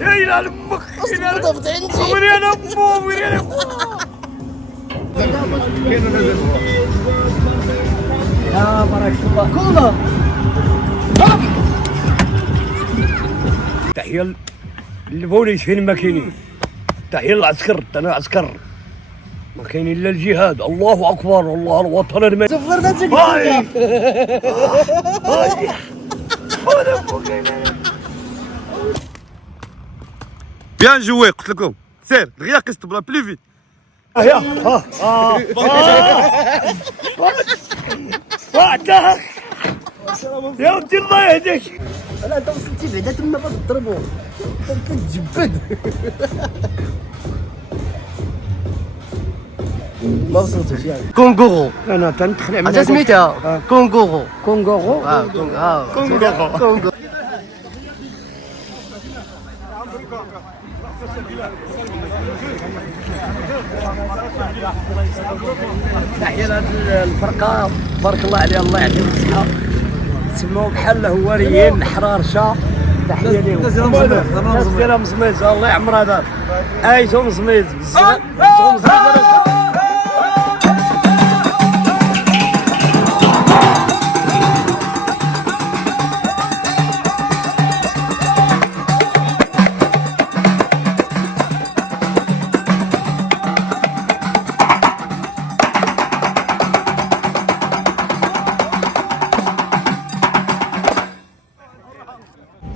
يا إلى أمك اصبطت عندي. وين أنا أمو وين أنا أمو. يا بارك الله كولا. تحية للبوليس فين ما كاينين، تحية للعسكر، أنا عسكر ما كاين إلا الجهاد. الله أكبر، الله الوطن الملك. صفر نفسك. بيان جوي قلت لكم سير دغيا قست بلا بلي فيت. وعدك يا ودي الله يهديك. لا انت وصلتي بعدا تما باغي تضربو كتجبد. ما وصلتوش يعني. كونغورو أنا تنتخلع من عرفتي سميتها كونغورو. كونغورو. كونغورو. تحية لهاد الفرقة بارك الله عليها، الله يعطيهم الصحة، تسموا بحال الهواريين الحرارشة. تحية ليهم. الناس ديالها مزميزة الله يعمرها دار. ايتو مزميز بزاف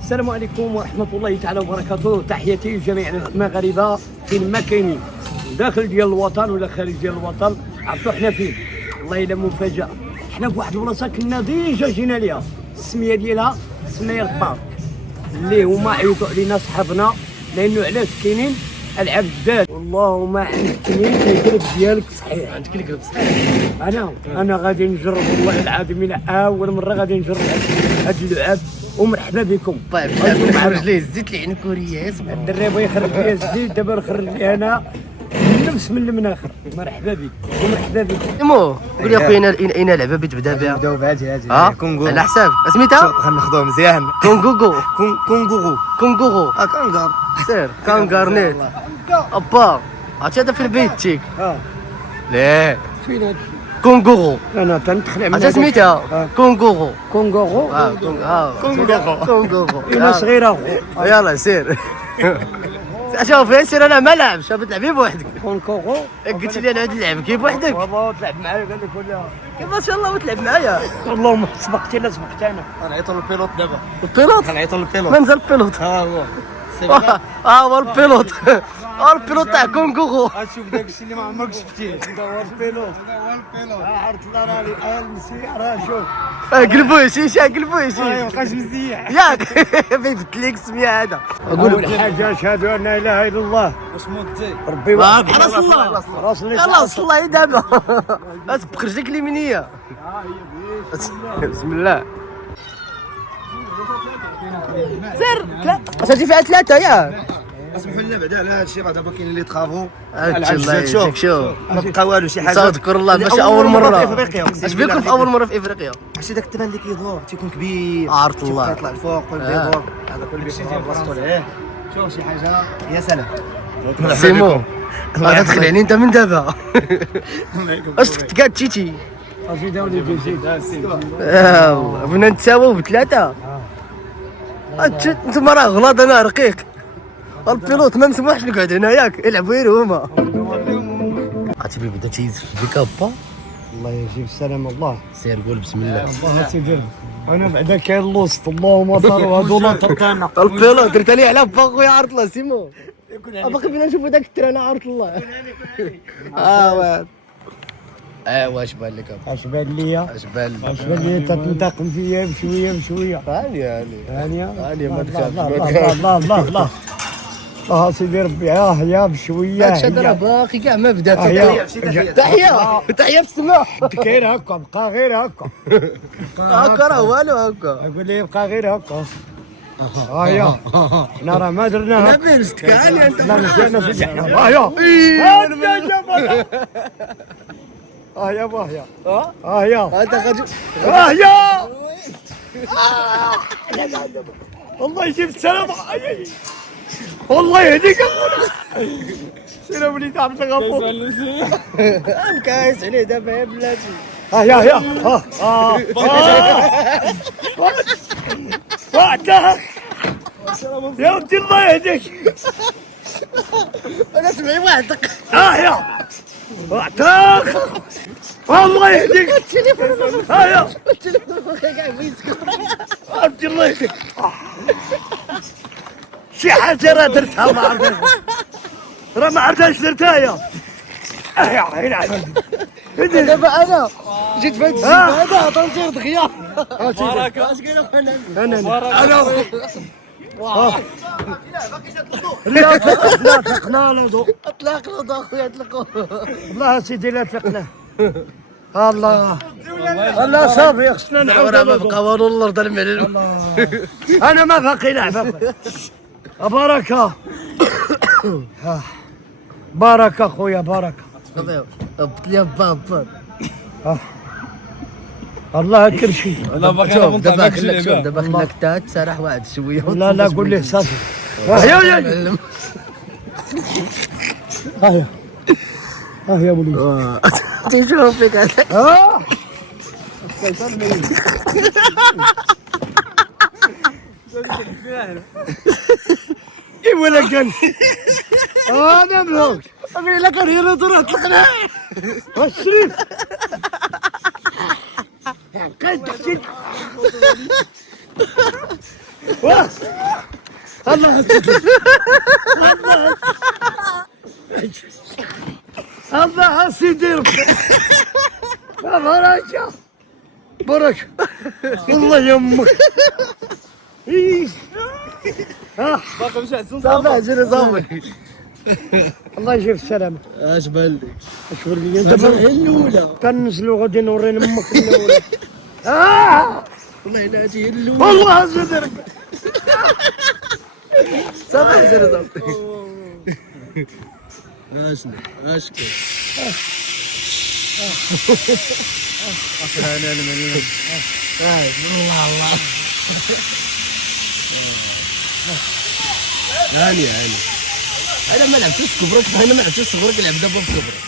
السلام عليكم ورحمة الله تعالى وبركاته. تحياتي لجميع المغاربة فين ما كاينين، داخل ديال الوطن ولا خارج ديال الوطن. عرفتوا حنا فين؟ والله إلا مفاجأة. حنا في واحد البلاصة كنا ديجا جينا ليها، السمية ديالها سمية البارك، اللي هما عيطوا علينا صحابنا لأنه علاش كاينين ألعاب جداد. والله ما عندكني القلب ديالك صحيح، عندك القلب صحيح. أنا غادي نجرب والله العظيم إلى أول مرة غادي نجرب هاد اللعاب، ومرحبا بكم. طيب خرج ليه الزيت اللي عين كوريا. اسمع الدري بغا يخرج لي الزيت، دابا نخرج لي انا نفس من المناخر. مرحبا بك ومرحبا بكم. ايمو قول لي اخويا اين لعبه بتبدا بها؟ نبداو بعاد كونغورو على حساب سميتها غناخدوها مزيان. كونغورو. كونغورو كونغورو كونغار سير كانغارنيت ابا عرفتي هذا في البيت تيك. لا فين هادشي؟ كونغورو انا تنتخلع من عرفتي سميتها كونغورو. كونغورو. كونغورو انا صغيره اخو. يلا سير. شوف سير انا ما لعبش تلعبي بوحدك. كونغورو قلت لي انا غادي نلعب كي بوحدك. والله تلعب معايا قال لك ولا ما شاء الله وتلعب معايا. اللهم سبقتي لا سبقت انا. غنعيطوا للبيلوت دابا. البيلوت غنعيطوا للبيلوت. من زال البيلوت؟ ها هو هو البيلوت. البيلوت تاع كونغورو. غتشوف داك الشيء اللي ما عمرك شفتيه. هو البيلوت. عرفت الله راه المسيح راه شوف قلبوه شي قلبوه شي. ما بقاش مزيح ياك بيبدل لك السميه هذا. اقول حاجه اشهد ان لا اله الا الله واش موتي ربي واحد. راس الله راس اللي يلا صلي دابا. اسبق رجلك اليمينيه. بسم الله. سير لا اش فيها ثلاثه ياك. اسمحوا لنا بعدا على هذا الشيء، راه دابا كاين اللي تخافوا. الله يجزيك. شوف ما بقى والو شي حاجه. صادق الله ماشي اول مره في افريقيا. اش بيكم في اول مره في افريقيا؟ عرفتي داك التبان اللي كيدور تيكون كبير. عرفت الله. يطلع الفوق ويدور. هذا كله بيدور بلاصتو ليه. شوف شي حاجه يا سلام. سيمو غادي تخلعني انت من دابا. اش تقاد تيتي؟ صافي داولي جيت بنا نتساواو بثلاثه. انتما راه غلط انا رقيق. البيلوت ما مسموحش نقعد هنا ياك يلعبوا غير هما. عرفتي بي بدا تيهز فيك با. الله يجيب السلام. الله سير قول بسم الله. الله تيدير. انا بعدا كاين لوسط اللهم صل وهذو لا تركانا. البيلوت درت عليه على با خويا عرفت الله سيمو. باقي بينا نشوفوا داك الترانه عرفت الله. واه واش بان لك؟ اش بان ليا؟ اش بان؟ اش بان ليا تنتقم فيا بشويه بشويه. هانيه هانيه ما تخافش الله الله الله الله سيدي ربي. يا بشويه. هادشي هذا راه باقي كاع ما بدا. تحيه في السماء. غير هكا بقى غير هكا. هكا راه والو هكا. اقول لي بقى غير هكا. يا حنا راه ما درنا هكا. ما بينش تكالي انت. لا مزيان سيدي حنا. يا يا باهيا. يا هذا غادي. يا الله يجيب السلامة. والله يهديك. سلام وليد عبد الغفور. مكايس عليه دابا يا بلاتي. يا وقتها يا ودي الله يهديك. انا سمعي وحدك. يا وقتها الله يهديك. يا ودي الله يهديك. شي حاجة راه درتها ما عرفتش. راه ما عرفتش درتها يا عين عليك. دابا انا جيت في هاد الزيت هذا عطاني دغيا. بركه. اش قال اخويا؟ انا لا ثقنا له ضوء. اطلق له ضو اخويا اطلقوه. والله سيدي لا ثقنا. الله الله صافي خصنا راه ما نحاول. بقى والو الارض المعلم. انا ما باقي لعبه. بركه. بركه خويا بركه. هبط لي بابا. الله كل شيء. لا باقي شوف دابا خليك خلاك شوف دابا خلاك تسرح واحد شويه. لا قول لي صافي. يا معلم. يا وليد. تيشوف فيك هذا. اي ولا كان انا ملوك امي لا كان هنا ترى طلقنا. الشريف قاعد تحكي. الله الله سيدي ربي. بركة بركة والله يمك. باقي مش عسل. صافي اجري صافي. الله يجيب السلامة. اش بان لك؟ اشكر لي انت دابا هي الاولى. كننزلوا غادي نورينا امك الاولى. والله الا هذه هي الاولى. والله سيدي ربي. صافي اجري صافي. اشنو اشكي. انا المعلم. الله الله. هاني انا ما لعبتش كبرك. انا ما لعبتش صغرك. لعب دابا بكبرك.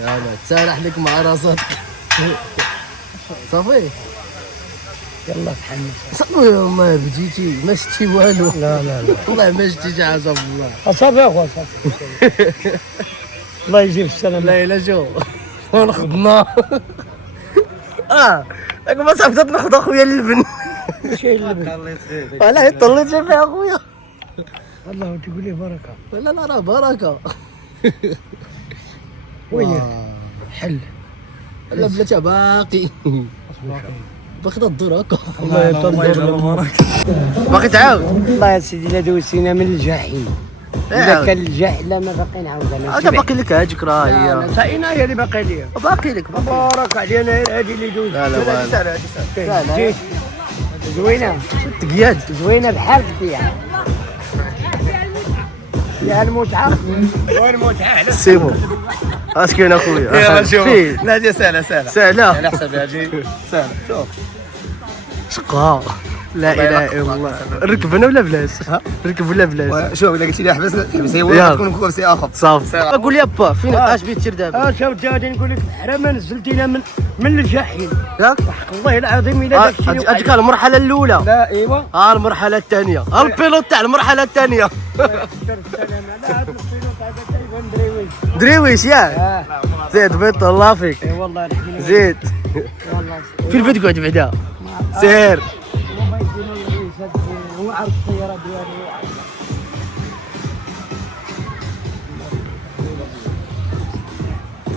يلا تسارح لك مع راسك. صافي يلا تحمل. صافي والله بديتي ما شتي والو. لا والله ما شتي حاجه والله. صافي يا اخويا صافي. الله يجيب السلامة. لا الا جو ونخدنا. راك ما صافي تنخد اخويا اللبن. شي اللبن. والله طليت فيها اخويا. الله تقول لي بركة. لا راه بركه. وين حل. لا بلاتي باقي. باقي تدور هكا. الله يطول. باقي تعاود. الله يا سيدي لا دوسينا من الجحيم. اذا كان الجحيم لا ما باقي نعاود انا. هذا باقي لك هاجك راه هي. ساينا هي اللي باقي لي. باقي لك بارك علينا هذه اللي دوزت. لا زيت. زوينة تقياد. زوينة بحال فيها. فيها المتعة. والمتعة سيمو اش كاين اخويا؟ فيه لا دي سهله سهله. سهله. على حسابها جي سهله. شوف شقا. لا اله الا الله. نركب انا ولا بلاش؟ نركب ولا بلاش؟ شوف الا قلتي لي حبس هو يلا. تكون كرسي اخر. صافي. قول لي با فين اش بغيت دير دابا؟ شوف غادي نقول لك الحرام نزلتينا من الجحيم. ياك؟ حق الله العظيم الا داك الشيء اجيك المرحله الاولى. لا ايوا. المرحله الثانيه. البيلوت تاع المرحله الثانيه. دريويش ياك؟ زيد بيت الله فيك. اي والله رحمنا. زيد. والله فين بغيت تقعد بعدا؟ سير. هو ما يدينا الرئيس هو عارف الطياره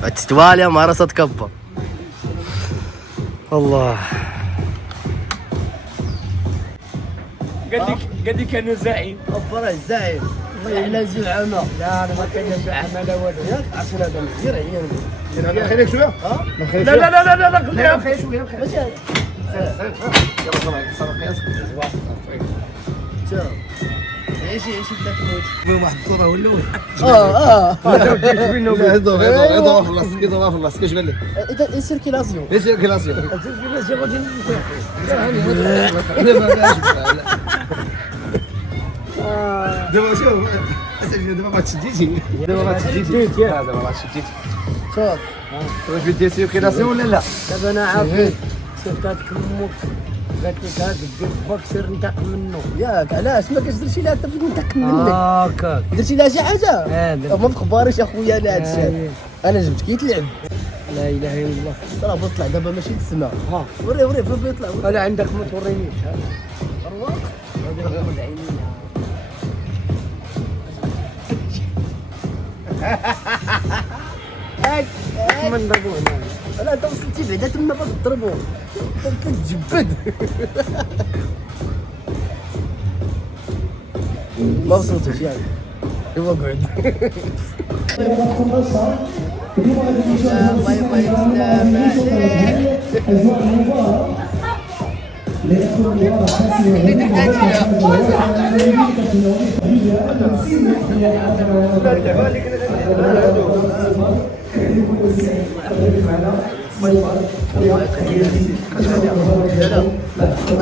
ديالو. تستوالي مع راسها تكبر. الله. قال لي كان زعيم. أبرا الزعيم. والله على زعمه. لا انا ما كان زعمه لا والو. ياك عشان هذا مخير عيان. انا خليك شويه. لا خليها. خليك شويه. يلا صافي. عيشي بدا تموت. واحد الصوره ولا لا يضرب في بلاصتك يضرب في بلاصتك اش بان لك؟ اذا سيركيلاسيون. ليش كلاسيو؟ دابا شوف دابا ما تشديتي دابا ما تشديتي دابا ما تشديتي شوف واش بدي سيركيلاسيون ولا لا؟ دابا انا عارف شفت هذيك امك قالت لك هذا دير باك سير انتقم منه. ياك علاش ما كتديرش لها حتى باش ننتقم منك؟ هاكاك درتي لها شي حاجه؟ درت. ما في خباريش اخويا انا هذا الشيء. انا جبتك كي تلعب. لا اله الا الله. راه بطلع دابا ماشي للسما. ها وري فين بيطلع. انا عندك ما تورينيش هذا الرواق هذا رقم العينين. ما نضربوه هنا. لا انت وصلتي بعدا تما باغي تضربو كتجبد. ما وصلتش يعني هو قعد. الله يبقى يسلم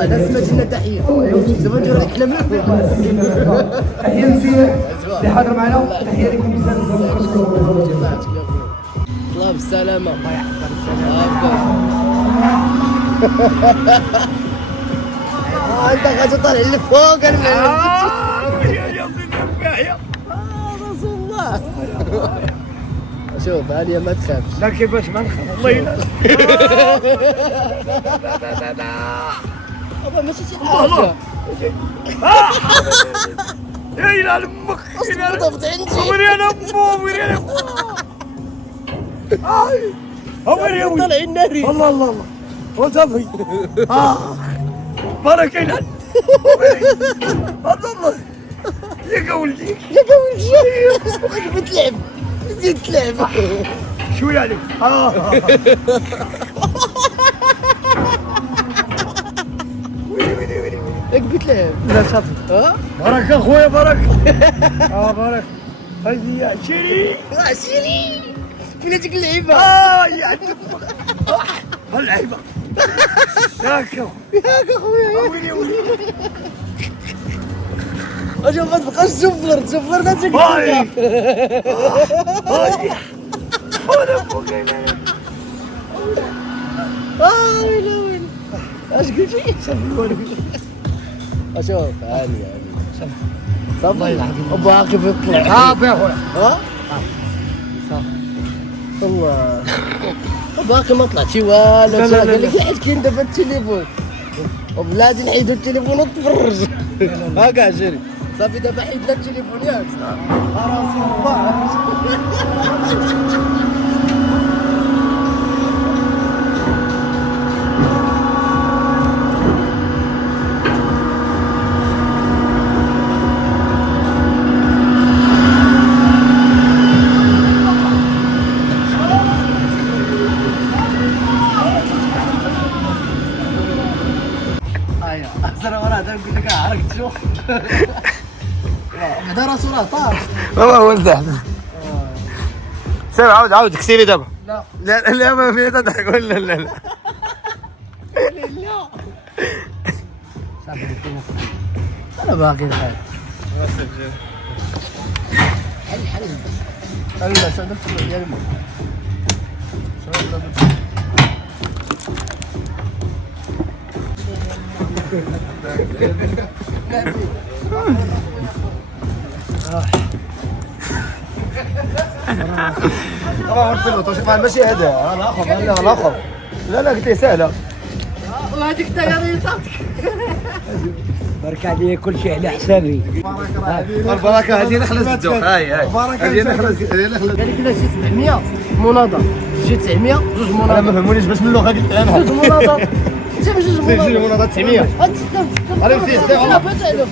انا سمعت لنا تحيه دابا نديرو لك حنا تحيه للسيد اللي حاضر معنا تحيه لكم بزاف الله بالسلامه. الله يحفظك. انت غادي طالع لفوق انا رسول الله. شوف هانيه ما تخافش. لا كيفاش ما نخاف والله الا بابا ماشي شي حاجه. يا الى امك طفت عندي. وري انا امو وري انا وري يا ولدي طالعين ناري. الله الله الله وصافي بارك الله الله يا ولدي يا ولدي واش بتلعب زيد تلعب. شويه عليك ياك بتلعب. لا صافي بارك اخويا بارك بارك هيا شيري سيري فين هذيك اللعيبه؟ يا عبد اللعيبه ياك ياك اخويا ويلي ويلي اجا ما تبقاش تزفر هذيك. هاي وانا فوق ويلي ويلي اش قلتي؟ اشوف هاني صافي وباقي بيطلع. صافي يا خويا ها؟ الله باقي ما طلعتي والو. لا، لا، قال لا. لك حيت كاين دابا التليفون وبلاتي نحيدو التليفون وتفرج. ها كاع جري صافي دابا حيدنا التليفون ياك راسي الله. انا وراه نقول لك عرفت شو بعدا راسو راه طاح. بابا هو نزاح سير عاود كسيري دابا. لا لا ما في تضحك ولا لا لا صافي انا باقي الحال. حل لا صدقت ديال الماء. طبعا البيلوت واش قال ماشي هذا الاخر الاخر لا قلت لي سهله. وهذيك الطياره طاحت. بارك عليا كل شيء على حسابي. البركه هذه نخلص الدوق هاي هذه نخلص قال لك لا شي 700 مناضه شي 900 جوج انا مناضه. ما فهمونيش باش من اللغه قلت انا جوج مناضه جاب جوج مناضه. مناضه 900 انا نسيت بات عليهم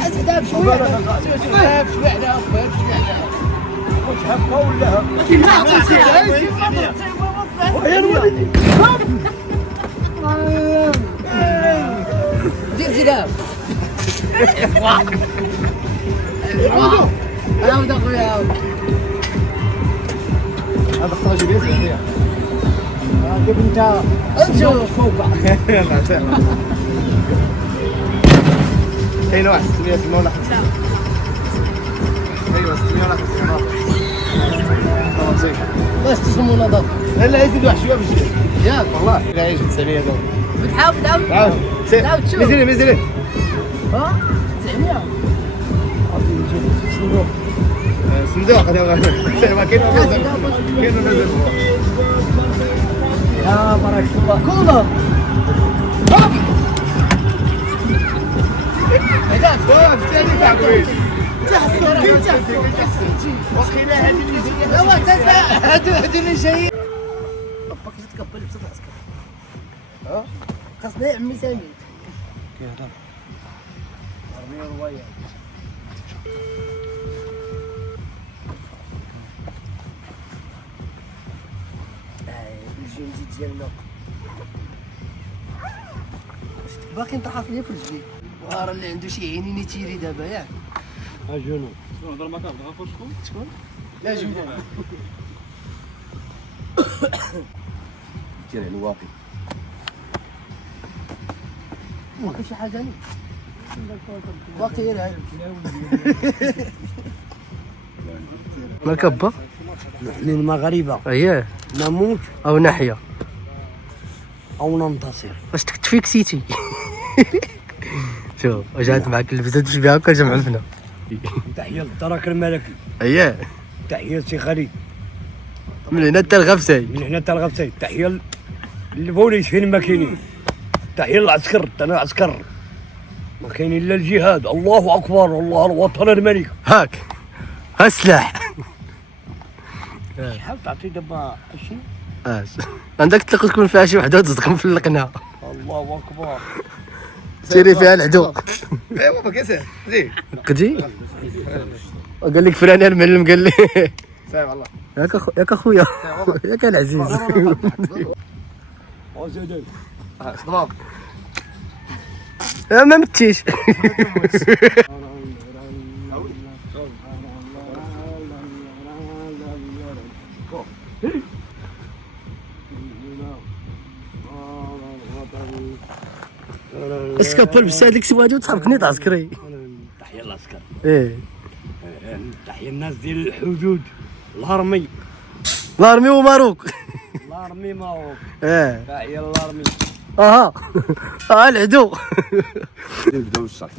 حاسب داب شويه داب شويه على باك شويه على واش هكا ولا يا ولدي دير داب عاود اخويا عاود. هذا خرج لي سيدي كيف انت نشوف فوق يلا سهله كاينه واحد 600 تما ولا 50. ايوا 600 ولا 50 ناضي. زين. باش تسمو نظافه. لا يزيد واحد شويه باش ياك والله لا يجي 900 دابا. بتحاول تعاود عاود عاود شوف. مزيان ها 900 صندوق هذا ما كاين مازال كاين مازال يا بارك الله. كولا هذاك واقف ثاني تاع كويس واخينا هذه اللي جايه هذه اللي جايه باك تتكبل بصوت العسكر ها خاصنا يا عمي سامي كيهضر ربي روايه الجنزي ديالنا باقي نطرحها فيا في رجلي ورا اللي عنده شي عينين يتيري دابا ياك اجونو شكون؟ لا جبنا تيري الواقي باقي شي حاجه ثاني باقي غير هاي مركبة نحن المغاربه اييه نموت او ناحية او ننتصر. واش تكتفي كسيتي شوف جات معاك اللبسة تمشي بها هكا جمع الفنا تحيه للدرك الملكي، اييه تحيه لسي خالد من هنا حتى الغفساي من هنا حتى الغفسي، تحيه للبوليس فين ما كاينين، تحيه للعسكر انا عسكر ما كاين الا الجهاد. الله اكبر الله الوطن الملك. هاك ها السلاح شحال تعطي دابا شي؟ اش عندك تلقى تكون فيها شي وحده وتصدقهم في اللقنه الله اكبر. تيري فيها العدو ايوا ما كيسه زين قدي قال لك فلان المعلم قال لي صافي والله ياك اخويا ياك العزيز وزيد ضرب ما متيش اسكابول بس هذيك سوادو تسرقني تعسكري تحيه للعسكر، ايه تحيه الناس ديال الحدود، الهرمي لارمي وماروك الهرمي ماروك، ايه تحيه للهرمي. اها العدو نبداو الشرح.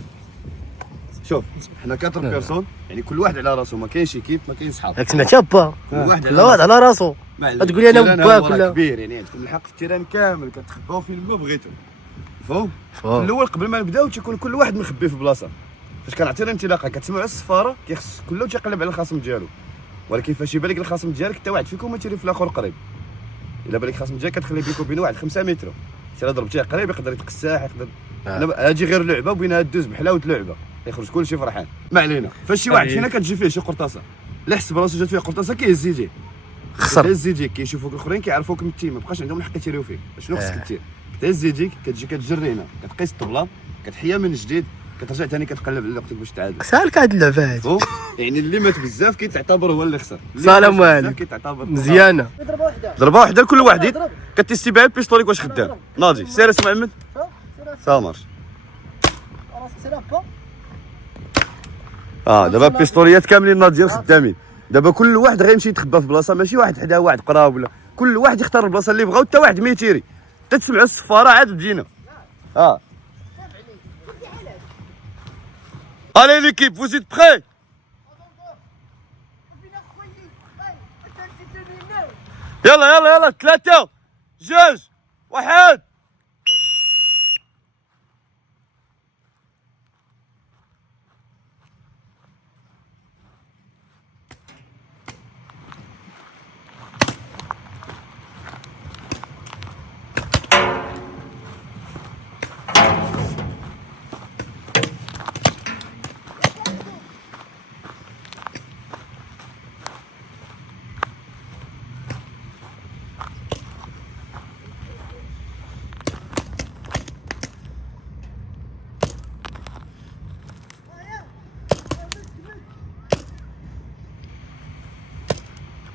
شوف حنا 4 بيرسون يعني كل واحد على راسو، ما كاينش كيف ما كاين صحاب، راك سمعتها با كل واحد كل واحد على راسو تقول لي انا باك ولا كبير يعني عندكم الحق في التيران كامل كتخباو فين ما بغيتو مفهوم. في الاول قبل ما نبداو تيكون كل واحد مخبي في بلاصه، فاش كنعطي الانطلاقه كتسمعوا الصفاره كيخص كله تيقلب على الخصم ديالو، ولكن فاش يبان لك الخصم ديالك حتى واحد فيكم ما تيري في الاخر قريب. الا بان لك الخصم ديالك كتخلي بينك وبين واحد 5 متر، الا ضربتيه قريب يقدر يتقساح يقدر هادي غير لعبه وبينها دوز بحلاوه لعبه يخرج كلشي فرحان. ما علينا فاش شي واحد فينا كتجي فيه شي قرطاسه لا حس براسو جات فيه قرطاسه كيهز يديه خسر كتهز يديك كيشوفوك الاخرين كيعرفوك من التيم، ما بقاش عندهم الحق يتيريو فيك. شنو خصك دير؟ كتهز يديك كتجي كتجري هنا كتقيس الطبله كتحيا من جديد كترجع ثاني كتقلب على وقتك باش تعادل. سالك هاد اللعبه هادي يعني اللي مات بزاف كيتعتبر هو اللي خسر. سلام والي كيتعتبر مزيانه ضربه واحده ضربه واحده لكل واحد كتيستي بها البيستوليك واش خدام. ناضي سير اسمع محمد سامر. سيرابا دابا البيستوليات كاملين ناضيين خدامين. دابا كل واحد غيمشي يتخبى في بلاصه، ماشي واحد حدا واحد قراب ولا كل واحد يختار البلاصه اللي بغاو حتى واحد ما يتيري حتى تسمعوا الصفاره عاد بدينا. Allez l'équipe, vous êtes prêts? يلا يلا يلا 3 2 1.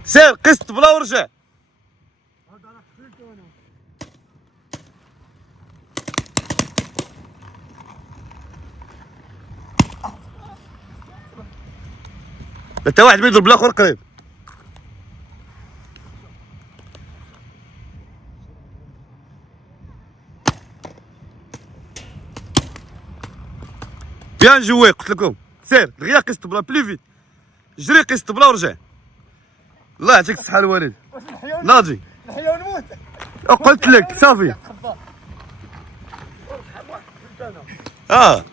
سير قيس الطبله ورجع. حتى واحد ما يضرب الاخر قريب. بيان جوي قلت لكم. سير دغيا قيس الطبله بلي فيت. جري قيس الطبله ورجع. الله يعطيك الصحه الوالد. ناضي. نحيا ونموت. قلت لك صافي. انا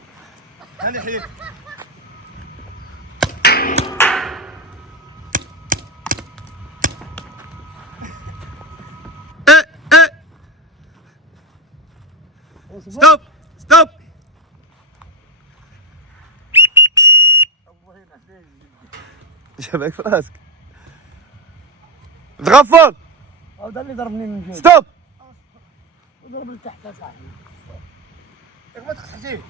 حييت. ستوب ستوب. جابك في راسك. تغفر. هذا اللي ضربني من جهه. ستوب. ضرب لتحت صاحبي. ما تخسيه.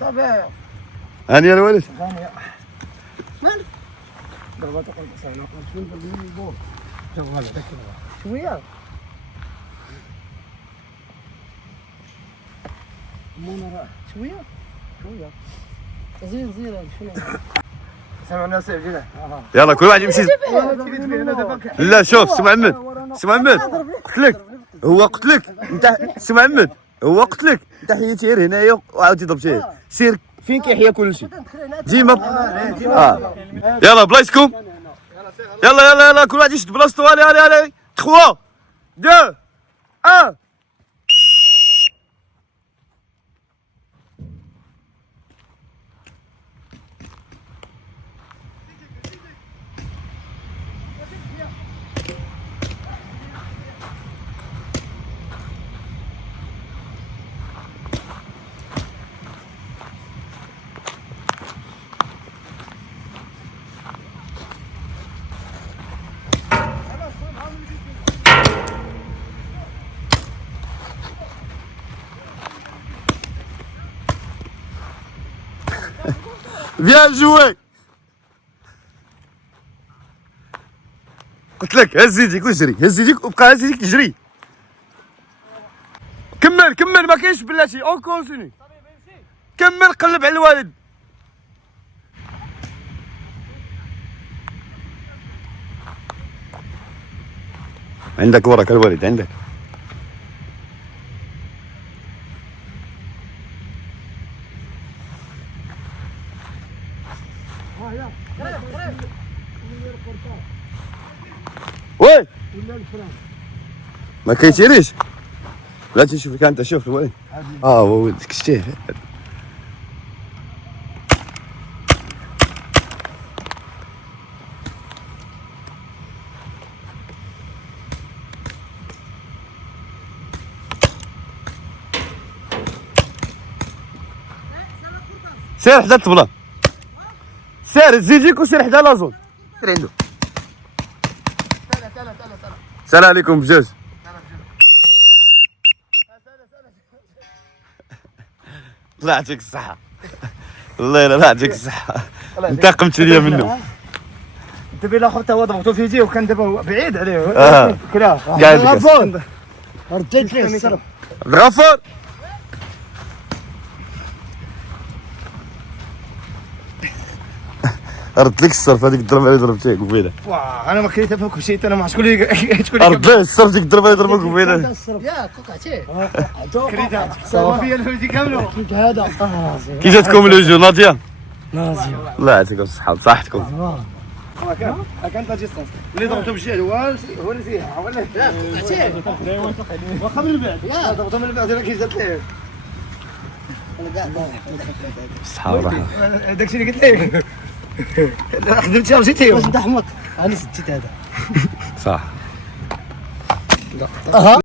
صافي. هاني يا الوالد. مالك؟ ضربات قلب صاحبي. شنو ضربني البول؟ شغال هذاك شويه. منى شويه شويه زين شنو سمع الناس جينا. يلا كل واحد يمشي. لا شوف سي محمد، سي محمد قلت لك، هو قلت لك انت سي محمد، هو قلت لك انت حييتي غير هنايا وعاودتي ضربتيه. سير فين كيحيا كلشي ديما. يلا بلايصكم. يلا يلا يلا كل واحد يشد بلاصتو. الي الي الي 3 2 1. Bien joué. قلت لك هز يديك وجري، هز يديك وبقى هز يديك تجري. كمل كمل ما كاينش بلاتي، اون كونتيني. كمل قلب على الوالد. عندك وراك الوالد عندك. وي ما كيتيريش. لا تشوف كان انت شوف الوالد. هو ولدك شتيه. سير حدا الطبلة. سير زيديك وسير حدا لازون. سير عنده. سلام عليكم بجوج. الله يعطيك الصحة. الله يعطيك الصحة. انتقمت ليا منه. دابا الاخر تا هو ضربتو في يديه وكان دابا بعيد عليه. كراه. قاعد لك. رديت ليه الصرف. غفر. ردت لك الصرف هذيك الضربه اللي ضربتيه قبيله. واه انا ما كرهت فيك مشيت انا مع شكون اللي رد ليه الصرف ديك الضربه اللي ضربها قبيله. يا قطعتيه كرهتها صافي فيا الفلوس كامله. هذا كي جاتكم الوجه ناضيه؟ ناضيه. الله يعطيكم الصحة بصحتكم. كان تاجي الصرف اللي ضربته بالجهه هو اللي فيها ولا قطعتيه واخا من بعد لا ضربته من بعد كي جات ليه الصحة والراحة. داكشي اللي قلت لك خدمتيها ومشيتي واش انت حمق انا سديت هذا صح.